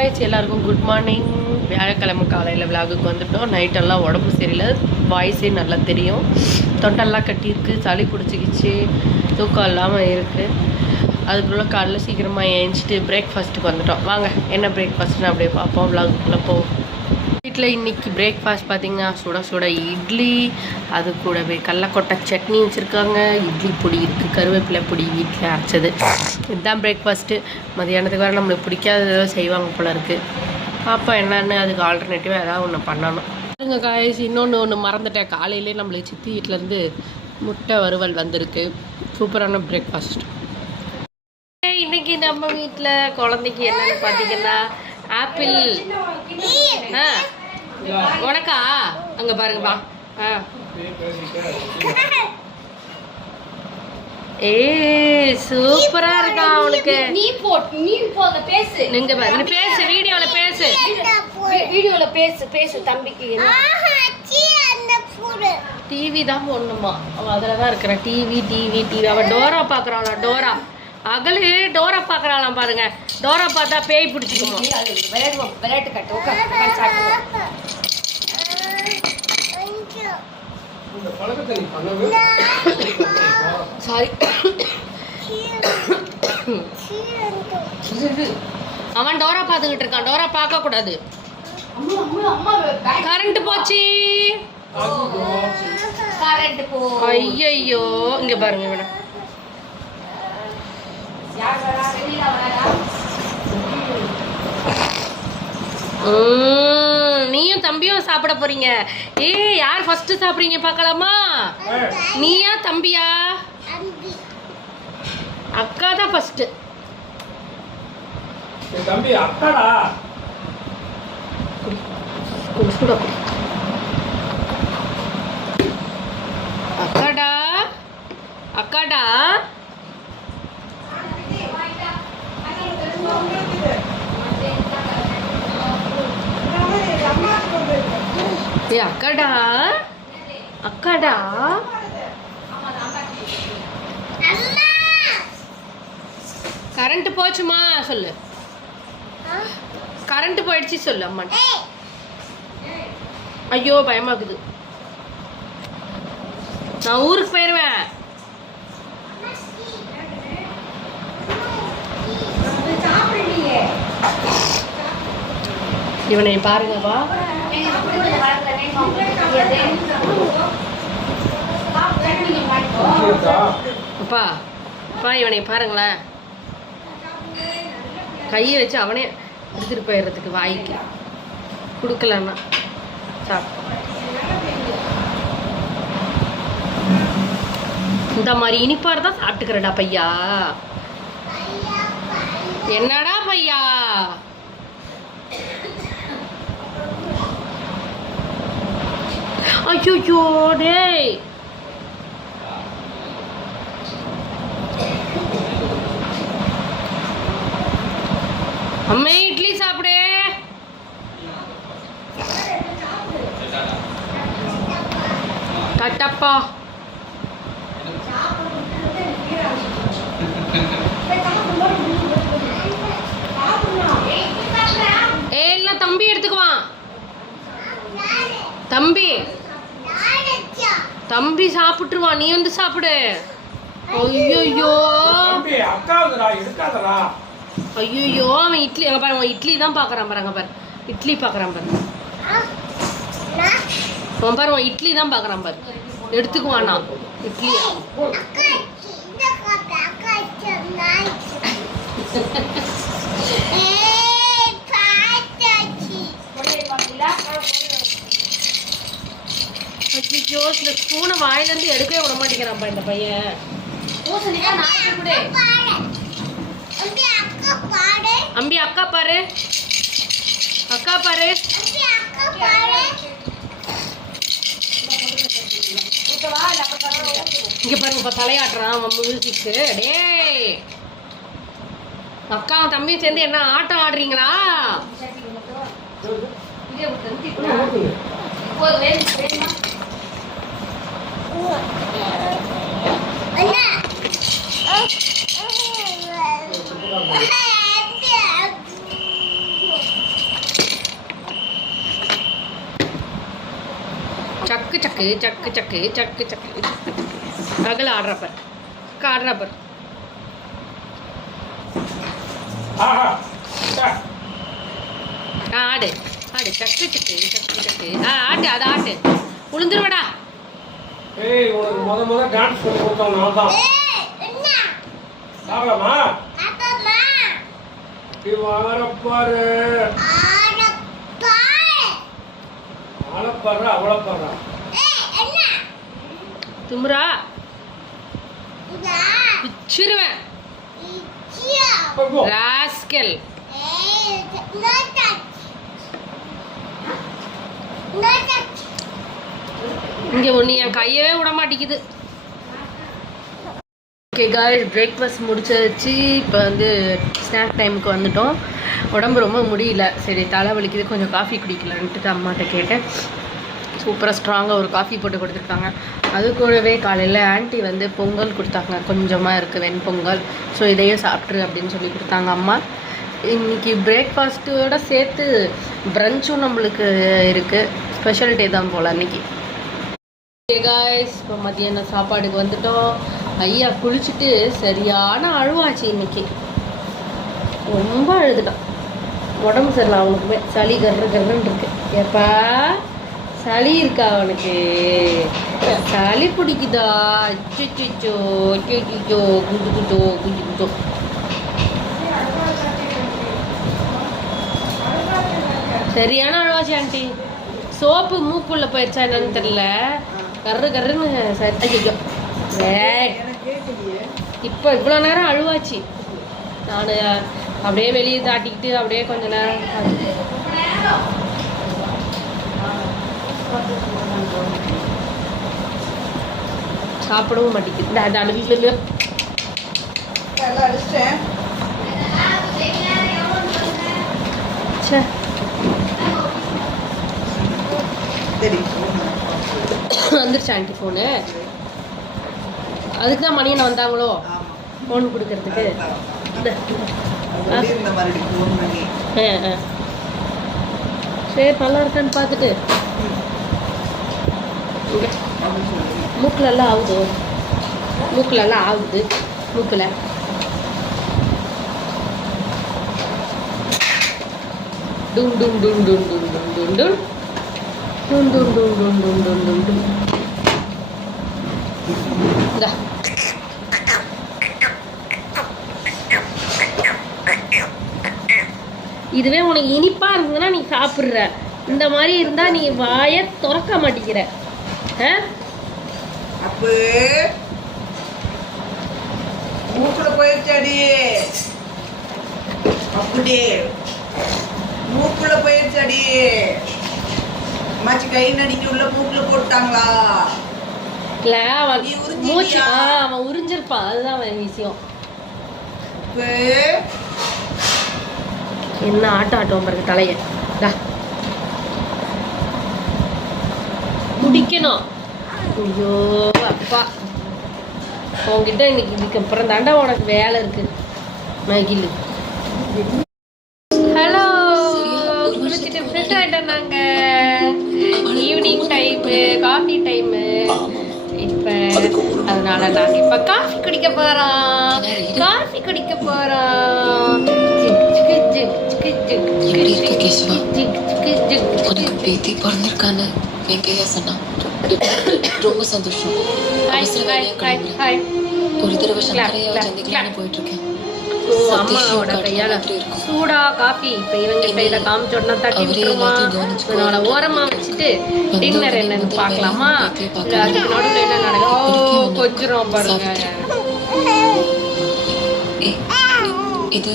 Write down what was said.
காய்ச்சி எல்லாருக்கும் good morning. வியாழக்கிழமை காலையில் விளாகுக்கு வந்துட்டோம். நைட்டெல்லாம் உடம்பு சரியில்லை, வாய்ஸே நல்லா தெரியும். தொண்டெல்லாம் கட்டியிருக்கு, சளி பிடிச்சிக்கிச்சு, தூக்கம் இல்லாமல் இருக்குது. அதுக்குள்ளே காலையில் சீக்கிரமாக ஏஞ்சிட்டு பிரேக்ஃபாஸ்ட்டுக்கு வந்துட்டோம். வாங்க என்ன பிரேக்ஃபாஸ்ட்னு அப்படியே பார்ப்போம். விளாகுக்குள்ளே போவோம். வீட்டில் இன்றைக்கி பிரேக்ஃபாஸ்ட் பார்த்திங்கன்னா சுட சுட இட்லி, அது கூடவே கடலக்கொட்டை சட்னி வச்சுருக்காங்க, இட்லி பொடி இருக்குது, கருவேப்பிலை பொடி வீட்டில் அரைச்சது. இதுதான் பிரேக்ஃபாஸ்ட்டு. மதியானத்துக்கு வேறு நம்மளுக்கு பிடிக்காததோ செய்வாங்க போல இருக்குது. பார்ப்போம் என்னென்னு, அதுக்கு ஆல்டர்னேட்டிவாக ஏதாவது ஒன்று பண்ணணும். பாருங்க காய்ச்சி, ஒன்று மறந்துட்டேன். காலையிலே நம்மளுக்கு சித்தி வீட்டிலேருந்து முட்டை வறுவல் வந்திருக்கு. சூப்பரான பிரேக்ஃபாஸ்ட். இன்றைக்கி நம்ம வீட்டில் குழந்தைக்கு என்னென்னு பார்த்தீங்கன்னா ஆப்பிள். உனக்கா அங்கே பாருங்கப்பா. சூப்பரா இருக்கா அவனுக்கு. நீ பேசு, நீங்க பேசு, வீடியோல பேசு தம்பிக்கு. டிவி தான் போடணுமா, அவன் அதில் தான் டிவி. அவன் டோரா பார்க்குறாளா? டோரா அகலு டோரா பார்க்குறாளாம் பாருங்க. டோரா பார்த்தா பேய் பிடிச்சிக்குமா? விளையாட்டு கட்டு. சாரி, அவன் டோரா பார்த்துக்கிட்டு இருக்கான். டோரா பார்க்க கூடாது. கரண்ட் போச்சு. ஐயோ இங்க பாருங்க இவனை. நீயும் தம்பியும் சாப்பிட போறீங்க. யார் ஃபர்ஸ்ட் சாப்பிடுறீங்க பார்க்கலாமா? நீயா தம்பியா? அக்கா தான் ஃபர்ஸ்ட். தம்பி அக்காடா. அக்காடா அக்காடா. அக்காடா அக்காடா. கரண்ட் போச்சுமா சொல்லு. கரண்ட் போயிடுச்சு சொல்லு அம்மா. ஐயோ பயமாக்குது. நான் ஊருக்கு போயிருவேன். இவனை பாருங்கப்பா. அப்பா அப்பா இவனை பாருங்களேன். கையை வச்சு அவனே எடுத்துட்டு போயிடுறதுக்கு வாய்க்கு கொடுக்கலன்னா இந்த மாதிரி இனிப்பாடு தான் சாப்பிட்டுக்கிறடா பையா. என்னடா பையா? ஐயோ டேய். அம்மே இட்லி சாப்பிடு. கட்டப்பா. இல்ல தம்பி எடுத்துக்குவான். தம்பி சாப்பிட்டுருவான், நீ வந்து சாப்பிடு. ஐயோ ஐயோ அவன் இட்லி அங்க பாரு. அவன் இட்லி தான் பாக்குறான் பாரு. அங்க பாரு இட்லி பாக்குறான் பாரு. அவன் பாரு அவன் இட்லி தான் பாக்குறான் பாரு. எடுத்துக்குவானா இட்லியா? ஐயோ இந்த ஸ்பூனை வாயிலிருந்து எடுக்கவே விட மாட்டேங்கிறான்ப்பா இந்த பையன். அம்பி அக்கா பாரு. அக்கா பாரு. இங்க பாருங்கப்பா தலையாட்டுறான் அவன் மியூசிக்கு. டேய் அக்கா தம்பியும் சேர்ந்து என்ன ஆட்டம் ஆடுறீங்களா? சக்கு சக்கு சக்கு சக்கு சக்கு அகல ஆடுறப்பர் ஆடுறப்பர் ஆடு ஆடு சக்கு சக்கு சக்கு சக்கு ஆட்டு அதை ஆட்டு உளுந்துருவடா. ஏய் உனக்கு முத டான்ஸ் சொல்லி கொடுத்தோம் நான் தான். சாப்பிடலாமா? நீ வாரப்பாரு ஆளப்பாரு அவளப்பாரா தும்ரா பிச்சிருவேன் ராஸ்கல். இங்க ஒண்ணு என் கையவே விட மாட்டேங்குது. ஓகே காய்ஸ், பிரேக்ஃபாஸ்ட் முடிச்சாச்சு. இப்போ வந்து ஸ்நாக் டைமுக்கு வந்துட்டோம். உடம்பு ரொம்ப முடியல, சரி தலை வலிக்குது, கொஞ்சம் காஃபி குடிக்கலான்ட்டு அம்மாட்ட கேட்டேன். சூப்பராக ஸ்ட்ராங்காக ஒரு காஃபி போட்டு கொடுத்துருக்காங்க. அது கூடவே காலையில் ஆண்டி வந்து பொங்கல் கொடுத்தாங்க, கொஞ்சமாக இருக்குது வெண்பொங்கல். ஸோ இதையும் சாப்பிட்ரு அப்படின்னு சொல்லி கொடுத்தாங்க அம்மா. இன்றைக்கி பிரேக்ஃபாஸ்ட்டோடு சேர்த்து ப்ரன்ச்சும் நம்மளுக்கு இருக்குது. ஸ்பெஷல் டே தான் போல் அன்றைக்கி. ஓகே காய்ஸ், இப்போ மதியானம் சாப்பாடுக்கு வந்துட்டோம். ஐயா குளிச்சுட்டு சரியான அழுவாச்சு இன்னைக்கு, ரொம்ப அழுதுட்டான். உடம்பு சரியில்லை அவனுக்குமே, சளி கர்றன்னு இருக்கு. ஏப்பா சளி இருக்கா அவனுக்கு? சளி பிடிக்குதா? அச்சோ அச்சோ குஞ்சு குஞ்சோ குஞ்சு குஞ்சோ. சரியான அழுவாச்சு ஆண்டி. சோப்பு மூக்குள்ள போயிடுச்சா என்னன்னு தெரியல, கர்றுன்னு ஐயோ. இப்போ இவ்வளோ நேரம் அழுவாச்சு. நான் அப்படியே வெளியே தாட்டிக்கிட்டு அப்படியே கொஞ்ச நேரம் சாப்பிடவும் மாட்டேங்குது. அந்த அழுவில வந்துருச்சு ஆண்டி ஃபோனு. அதுக்கு தான் மணியனை வந்தாங்களோ ஃபோன் கொடுக்கறதுக்கு. சரி நல்லா இருக்கான்னு பார்த்துட்டு மூக்கிலெல்லாம் ஆகுது, மூக்கிலெல்லாம் ஆகுது. மூக்கில் டும் டும் டும் டும் டும் டும் டும் டும் டும் டும் டும் டும் டும் டும் டும் டும். இந்தா இதுவே உனக்கு இனிப்பா இருந்ததுன்னா நீ சாப்பிட்ற, இந்த மாதிரி இருந்தா நீ வாயை திறக்க மாட்டேங்கிற. அப்போ மூக்குல போயிடுச்சாடி, அப்படி மூக்குல போயிடுச்சாடி. அம்மாச்சி கை நடிக்க உள்ள மூக்குல போட்டாங்களா? இல்ல மூச்சு அவன் உறிஞ்சிருப்பான், அதுதான் விஷயம். என்ன ஆட்டம் ஆட்டம் பாருங்க தலைய. குடிக்கணும். ஐயோ அப்பா, உங்ககிட்ட இன்னைக்கு இதுக்கு அப்புறம் தாண்டா உனக்கு வேலை இருக்கு. மகிழ் ஹலோ, குளிச்சுட்டு ஃப்ரெஷ் ஆகிட்டோம் நாங்கள். ஈவினிங் டைமு, காஃபி டைமு இப்போ. அதனால நாங்கள் இப்போ காஃபி குடிக்க போகிறோம். பேத்தி பிறந்திருக்கான்னு வெங்கையா சொன்னா ரொம்ப சந்தோஷம். ஒரு தடவை சங்கரையா சந்திக்கலான்னு போயிட்டு இருக்கேன். அம்மாவோட கையால சூடா காஃபி இப்ப இவங்க கையில காமிச்சோன்னா தட்டி விட்டுருமா. அதனால ஓரமா வச்சுட்டு டின்னர் என்னன்னு பாக்கலாமா. அதுக்கு நடுவில் என்ன நடக்கும் கொஞ்சம் பாருங்க. இது